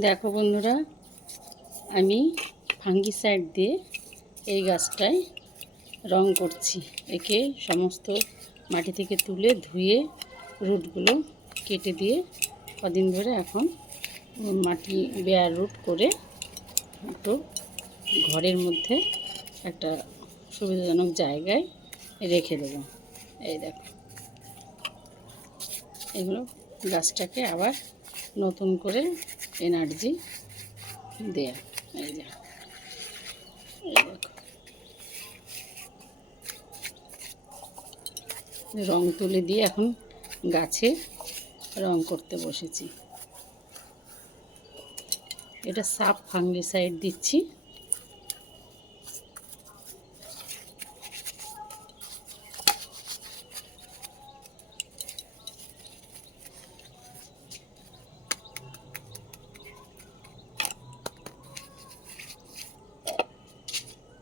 দেখো বন্ধুরা, আমি ফাঙ্গিসাইড দিয়ে এই গাছটায় রং করছি। একে সমস্ত মাটি থেকে তুলে ধুয়ে রুটগুলো কেটে দিয়ে কদিন ধরে এখন মাটি বেয়ার রুট করে একটু ঘরের মধ্যে একটা সুবিধাজনক জায়গায় রেখে দেবো। এই দেখো, এগুলো গাছটাকে আবার নতুন করে এনার্জি দেয়া। এই দেখো, রং তুলে দিয়ে এখন গাছে রং করতে বসেছি। এটা সাপ ফাঙ্গিসাইড দিচ্ছি।